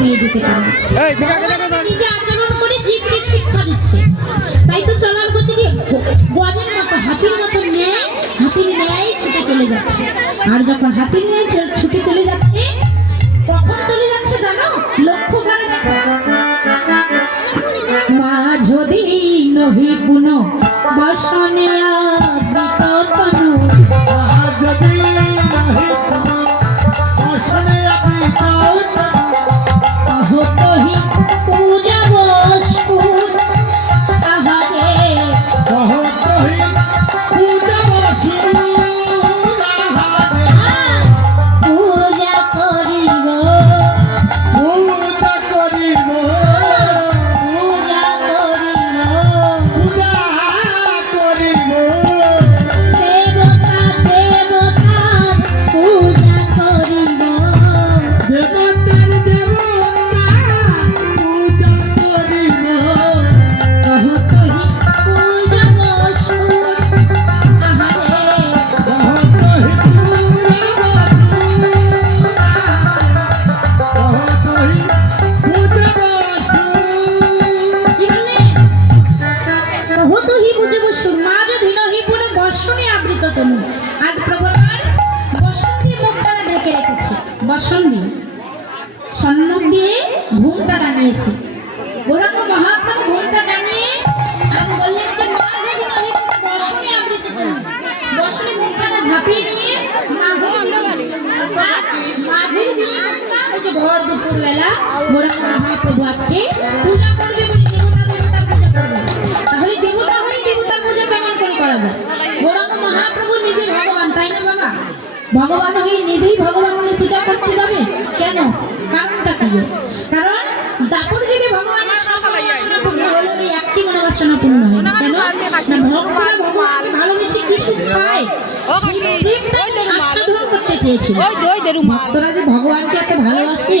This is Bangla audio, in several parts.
পেয়ে যেতে পারবে। নিজে আচরণ করে জীবকে শিক্ষা দিচ্ছে। তাই তো চলার গতিকে গজের মতো হাতির মতো ন্যায়, হাতির ন্যায় ছুটে চলে যাচ্ছে। আর যখন হাতির ন্যায় ছুটে চলে যাচ্ছে, কখন চলে যাচ্ছে জানো? লক্ষ্য করে দেখো। মাঝদি নহি পুন বসনে আবৃত তনু, মাঝদি নহি পুন বসনে আবৃত তনু, কহতহি পূজা বসপুর আহারে, কহতহি পূজা বসপুর আহারে, পূজা করিব, পূজা করিব, পূজা করিব, পূজা করিব, দেবতা দেবতার পূজা করিব, দেবতার দেবতা পূজা করিব, কহতহি পূজা বসপুর আহারে, কহতহি পূজা বসপুর আহারে, কহতহি পূজা বসপুর। কি বললেন? কহতহি পূজা বসপুর মাঝদি নহি পুন বসনে আবৃত তনু। আজ প্রভু আমার বসন দিয়ে মুখটা ঢেকে রেখেছে। বসন দিয়ে, সন্ন্যাস দিয়ে ঘুমটা টাঙিয়েছে। গৌরাঙ্গ মহাপ্রভু ঘুমটা টাঙিয়ে আজ বললেন যে মাঝদি নহি পুন বসনে আবৃত তনু। বসনে মুখটা ঝাঁপিয়ে দিয়ে মাঝের দিয়ে মুখটা ওই যে ভর দুপুর বেলা গৌরাঙ্গ মহাপ্রভু আজকে পূজা করবে বলে দেবতা দেবতা পূজা করবে। তাহলে দেবতা হয়ে দেবতার পূজা কেমন করে করা যায়? গৌরাঙ্গ মহাপ্রভু নিজে ভগবান, তাই না বাবা? ভগবান হয়ে নিজেই ভগবানের পূজা করতে যাবে কেন? কারণটা কি? কারণ দাপর যুগে ভগবানের সব মনোবাসনা পূর্ণ হলো, এই একটি মনোবাসনা পূর্ণ হয় না। কেন? না ভক্তরা ভগবানকে ভালোবেসে কি সুখ পায়, সেই প্রেমটাকে আস্বাদন করতে চেয়েছিল। ভক্তরা যে ভগবানকে এত ভালোবাসে,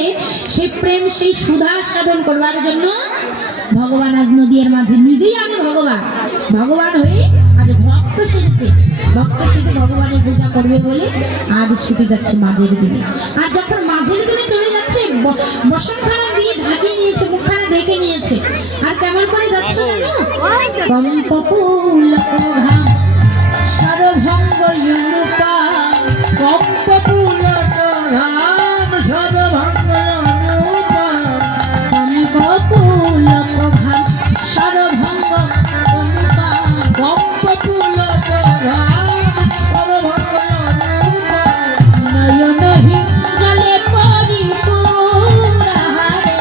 সেই প্রেম সেই সুধা সাধন করবার জন্য ভগবান আজ নদীর মাঝে নিজেই আগে ভগবান হয়ে আজ ভক্ত সেজেছে। ভক্ত সেজে ভগবানের পূজা করবে বলে আজ ছুটে যাচ্ছে মাঝের দিনে। আর যখন মাঝের দিনে চলে যাচ্ছে, বসনখানা দিয়ে ঢাকিয়ে নিয়েছে, মুখখানা ঢেকে নিয়েছে। আর কেমন করে যাচ্ছে জানো? কম্পপুল ঘাম সর্বভঙ্গ ইউনুপা, কম্পপুলক রাম সর্বভঙ্গ অনুপা, কম্পপুলক ঘাম সর্বভঙ্গ ইউনুপা, কম্পপুলক রাম সর্বভঙ্গ অনুপা, নয়নহীন জলে পরিপূর আহারে,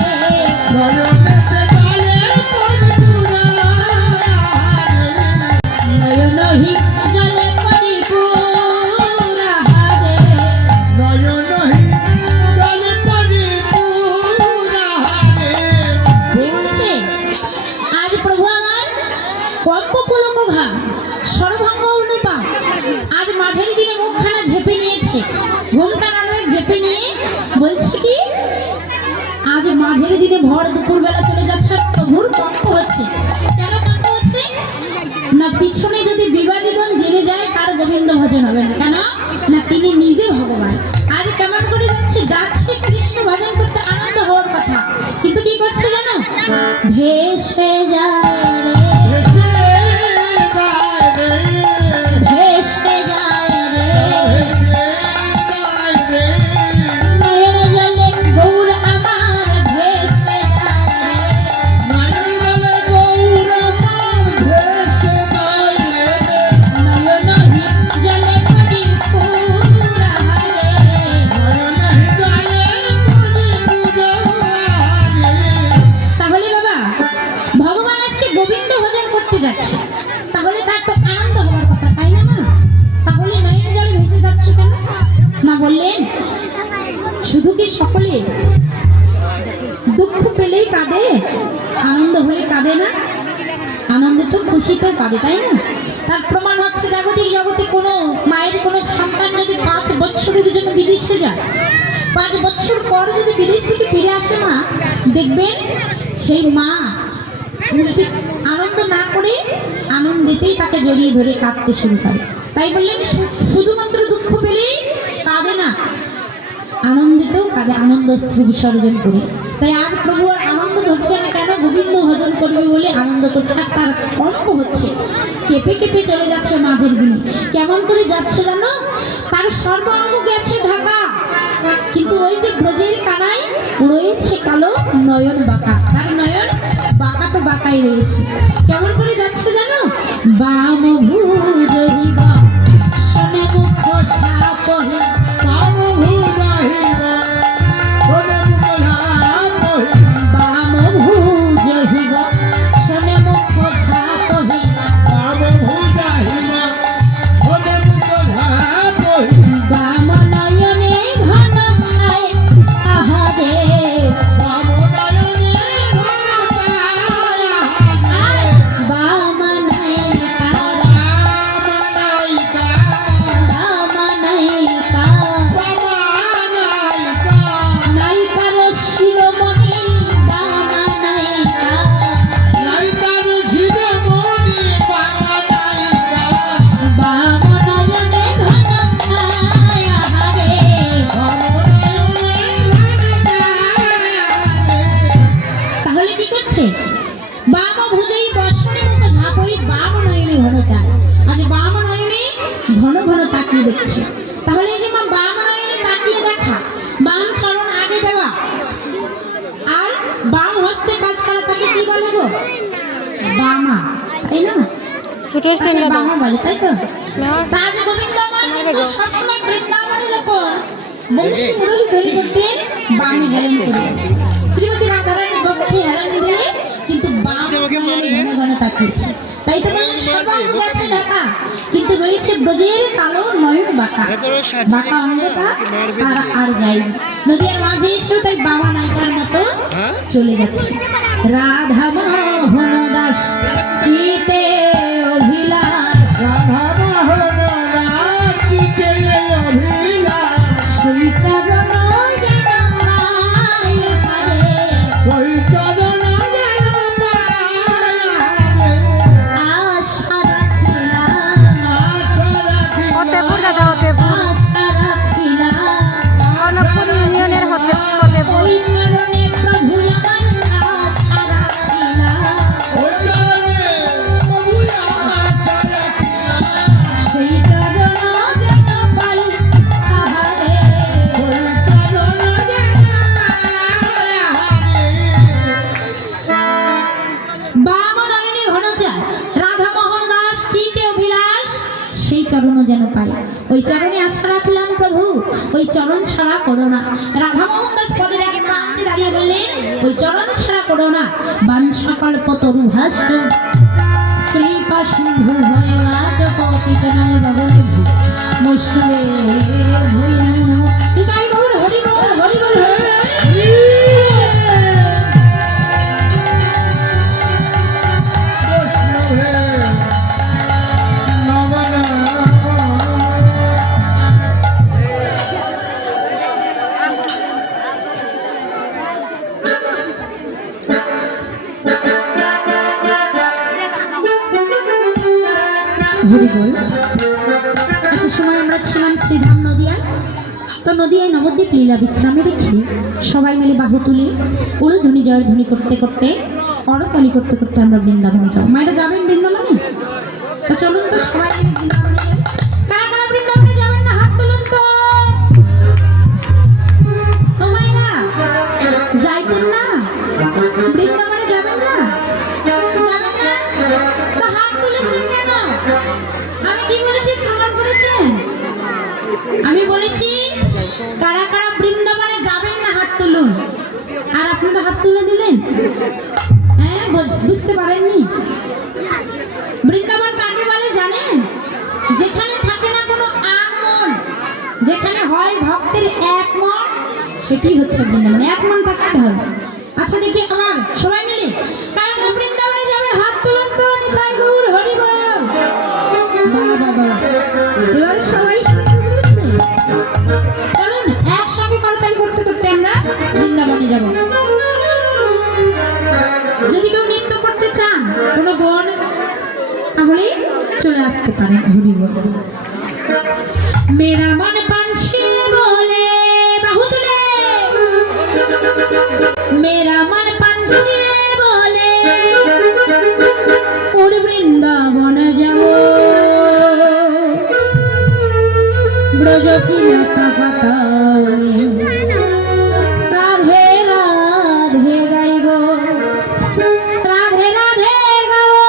নয়নেতে জলে পরিপূর্ণ আহারে, নয়নহীন জলে পরিপূর আহারে, নয়নহীন জলে পরিপূর্ণ আহারে। দেখছে আজ প্রভু আমার কম্পপুলক ঘাম সর্বভঙ্গ অনুপা আজ মাঝের দিনে মুখখানা ঝেপে নিয়েছে, ঘুমটা নামে ঝেপে নিয়ে বলছে কি আজ মাঝের দিনে ভর দুপুর বেলা চলে যাচ্ছে আর প্রভুর কম্প হচ্ছে। কেন কম্প হচ্ছে? না পিছনে যদি বিবাদীগণ জেনে যায় তার গোবিন্দ ভজন হবে না। কেন? না তিনি নিজে ভগবান। আজ কেমন করে যাচ্ছে? যাচ্ছে কৃষ্ণ ভজন করতে, আনন্দ হওয়ার কথা, কিন্তু কি করছে জানো? ভেসে যায় রে, ভেসে যায় রে, ভেসে যায় রে, ভেসে যায় রে, নয়ন জলে গৌর আমার ভেসে যায় রে, নয়ন জলে গৌর আমার ভেসে যায় রে, নয়নহীন জলে পরিপূর আহারে, নয়নহীন জলে পরিপূর্ণ আহারে। তাহলে বাবা ভগবান আজকে গোবিন্দ ভজন করতে যাচ্ছে, তাহলে তার তো আনন্দ হওয়ার কথা, তাই না মা? তাহলে নয়ন জলে ভেসে যাচ্ছে কেন? মা বললেন শুধু কি সকলে দুঃখ পেলেই কাঁদে, আনন্দ হলে কাঁদে না? আনন্দে তো খুশি তো কাঁদে, তাই না? তার প্রমাণ হচ্ছে জাগতিক জগতে কোনো মায়ের কোনো সন্তান যদি 5 বছরের জন্য বিদেশে যায়, 5 বছর পর যদি বিদেশ থেকে ফিরে আসে মা, দেখবেন সেই মা উল্টে আনন্দ না করে আনন্দেতেই তাকে জড়িয়ে ধরে কাঁদতে শুরু করে। তাই বললেন শুধুমাত্র দুঃখ পেলেই কাঁদে না, আনন্দিতেও কাঁদে, আনন্দ বিসর্জন করে। তাই আজ প্রভু আর আনন্দ ধরছে না কেন? গোবিন্দ ভজন করবে বলে আনন্দ করছে, আর তার কম্প হচ্ছে, কেঁপে কেঁপে চলে যাচ্ছে মাঝের দিন। কেমন করে যাচ্ছে জানো? তার সর্বাঙ্গ গেছে ঢাকা, কিন্তু ওই যে ব্রজের কানাই রয়েছে কালো, নয়ন বাঁকা। তার নয়ন বাঁকা তো বাঁকাই রয়েছে। কেমন করে যাচ্ছে জানো? বাম ভুজহিবা শনে মুখ ছাপহি, বাম ভুজাহিবা শনে মুখ ছাপহি, বাম ভুজহিবা শনে মুখ ছাপহি, বাম ভুজাহিবা শনে মুখ ছাপহি, বাম নয়নে ঘন ছায় আহারে, বাম নয়নে ঘন ছায়া, বাম নায়িকা, বামানায়িকা, বাম নায়িকা, বামানায়িকা, নায়িকার শিরোমণি, বাম নায়িকা, নায়িকার শিরোমণি বামানায়িকা, বাম নয়নে ঘন ছায় আহারে। বাম নয়নে ঘন ছায়া। তাহলে কি করছে? বাম ভুজেই বর্ষণে মুখ ঝাঁপই, বাম নয়নে ঘন চায়। আজ বাম নয়নে ঘন ঘন তাকিয়ে দেখছে। তাহলে এই যে মা বাম নয়নে তাকিয়ে দেখা, বাম চরণ আগে দেওয়া আর বাম হস্তে কাজ করা, তাকে কি বলে গো? বামা, তাই না? তাকে বামা বলে, তাই তো? তা যে গোবিন্দ আমার কিন্তু সবসময় বৃন্দাবনে যখন বংশী মুরলী তৈরি করতেন, বামে হেলেন করতেন। শ্রীমতী রাধারানীর পক্ষে হেলেন দিয়ে কিন্তু বাম নয়নে ঘন ঘন তাকিয়েছে। তাই তো বলেন সর্বাঙ্গ গেছে ঢাকা, কিন্তু রয়েছে ব্রজের কালো নয়ন বাঁকা। বাঁকা অঙ্গটা আর যাই নদীর মাঝে এসে তাই বাবা নায়িকার মতো চলে যাচ্ছে। রাধা মোহন দাস চিতে অভিলাষ, রাধা মোহন রাজিতে অভিলাষ, সেই চরণ যেন পায় পারে, ওই চরণ যেন পায়, আশা রাখিলাম, আশা রাখি, ফতেপুর দাদা, ফতেপুর আশা রাখিলাম, অন্নপুর ইউনিয়নের ফতেপুর। ওই চরণে প্রভু আমার আশা রাখিলাম, ওই চরণে প্রভু আশা রাখি, সেই চরণ যেন পাই আহারে। ওই চরণ যেন পায়। বাম নয়নে ঘন চায়, রাধা মোহন দাস চিতে অভিলাষ, সেই চরণ যেন পাই। ওই চরণে আশা রাখলাম প্রভু, ওই চরণ ছাড়া করো না। রাধা মোহন দাস পদের এক প্রান্তে দাঁড়িয়ে বললেন, ওই চরণ ছাড়া করো না। বাঞ্ছাকল পতরু ভাস্ত কৃপা সিন্ধু হয়ে আজ পতিত নয় ভববন্ধু মুসলে ভৈরব নিতাই গৌর হরি বল হরি বল হরি। বৈষ্ণবে নম নম। হরি বল। একটা সময় আমরা ছিলাম শ্রীধাম নদিয়ায়। তো নদিয়ায় নবদ্বীপ লীলা বিশ্রামে দেখি সবাই মিলে বাহু তুলি উলুধ্বনি জয়ধ্বনি করতে করতে করতালি করতে করতে আমরা বৃন্দাবন যাবো। মায়েরা যাবেন বৃন্দাবনে? তো চলুন তো সবাই মিলে বৃন্দাবনে যাই। কারা কারা বৃন্দাবনে যাবেন না হাত তুলুন তো। ও মায়েরা যাইতেন না? বৃন্দাবনে যাবেন না? যাবেন না? তো হাত তুলেছেন কেন? আমি কি বলেছি শ্রবণ করেছেন? আমি বলেছি কারা কারা বৃন্দাবনে যাবেন না হাত তুলুন। আর আপনারা হাত তুলে দিলেন? হ্যাঁ, বুঝতে পারেননি? বৃন্দাবন কাকে বলে জানেন? যেখানে থাকে না কোনো আর মন, যেখানে হয় ভক্তের এক মন, সেটি হচ্ছে বৃন্দাবন। এক মন থাকতে হবে। আচ্ছা দেখি আমার সবাই মিলে কারা কারা বৃন্দাবনে যাবেন হাত তুলুন তো। নিতাই গৌর হরি বল। বাবা বাবা, এবার সবাই শুনতে পেরেছে? চলুন একসঙ্গে করতালি করতে করতে আমরা বৃন্দাবনে যাব। যদি কেউ নৃত্য করতে চান কোনো বোন, তাহলে চলে আসতে পারেন। হরি বল। মেরা মন পাঞ্ছি বলে বাহু তুলে मेरा मन पंछी बोले उड़ वृंदावन जाओ ब्रज की लता पाताए राधे राधे गाइब राधे राधे गाओ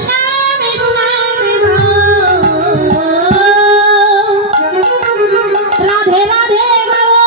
श्याम श्याम गाओ राधे राधे गाओ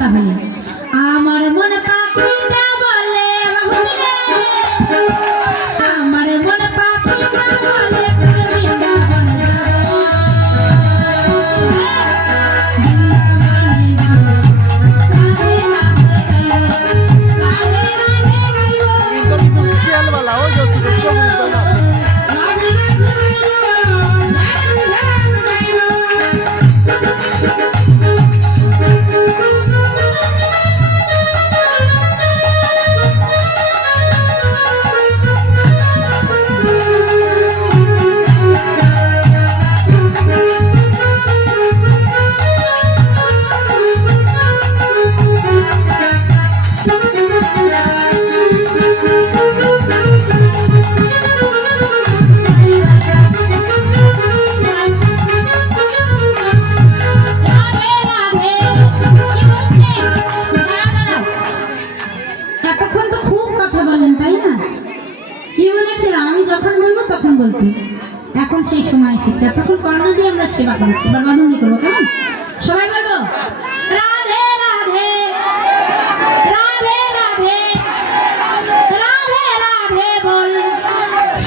তাহলে আমার মন পাখিটা বলে বাহুরে, আমার মন পাখিটা বলে বৃন্দাবন যাবো, এতক্ষণ তো খুব কথা বলেন তাই না? কি বলেছিলাম আমি যখন বলবো তখন বলতে, এখন সেই সময় এসেছে, তখন কর্ণ দিয়ে আমরা সেবা করেছি, এবার বন্ধনী করবো কেমন? সবাই বলবো রাধে রাধে রাধে রাধে রাধে রাধে বল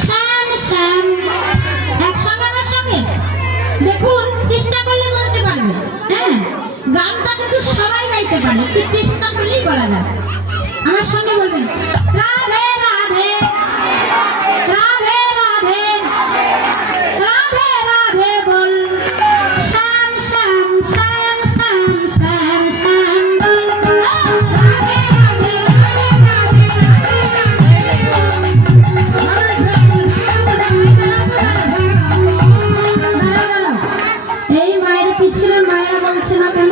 শ্যাম শ্যাম, একসঙ্গে আমার সঙ্গে দেখুন, চেষ্টা করলে বলতে পারবে। হ্যাঁ, গানটা কিন্তু সবাই গাইতে পারে, একটু চেষ্টা করলেই বলা যায়। আমার সঙ্গে বলবেন রাধে রাধে রাধে রাধে রাধে রাধে বল শ্যাম শ্যাম শ্যাম শ্যাম শ্যাম শ্যাম বল রাধে রাধে রাধে রাধে। এই মায়ের পিছনে মায়েরা বলছে না কেন?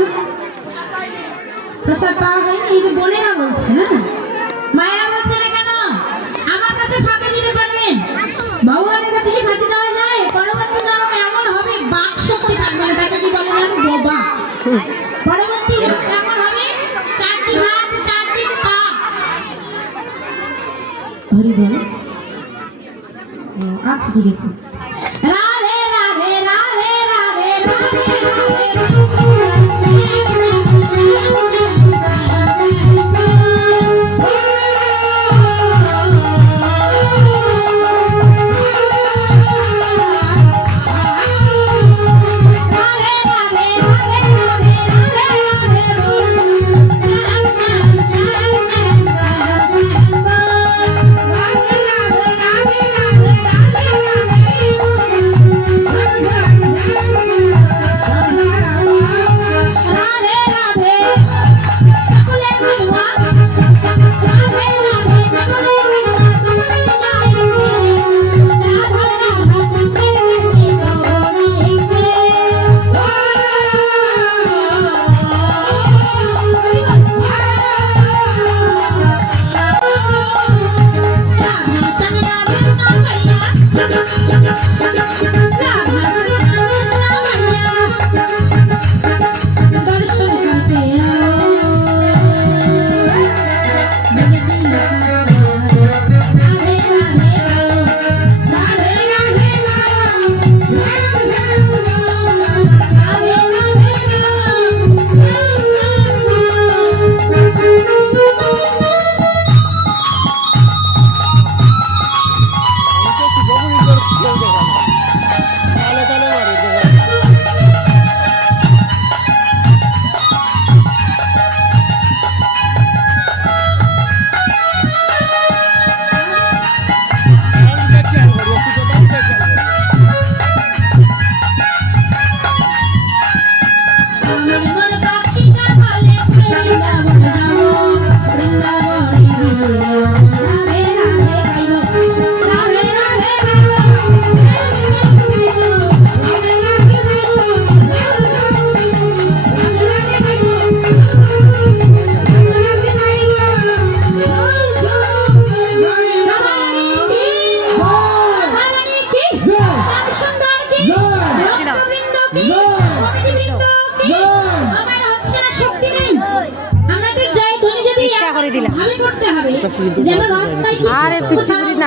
প্রসাদ পাওয়া হয়নি, এই যে বোনেরা বলছে না, মায়েরা বলছে না কেন? আমার কাছে ফাঁকি দিতে পারবেন, ভগবানের কাছে কি ফাঁকি দেওয়া যায়? পরবর্তী জন্ম এমন হবে বাক শক্তি থাকবে না, তাকে কি বলে জানো? বোবা। পরবর্তী জন্ম এমন হবে চারটি হাত চারটি পা। হরি বল। আচ্ছা ঠিক আছে। রাধে রাধে রাধে রাধে রাধে করে দিলাম ভাবে করতে হবে যেন রাস্তায় আরে পিচ্ছি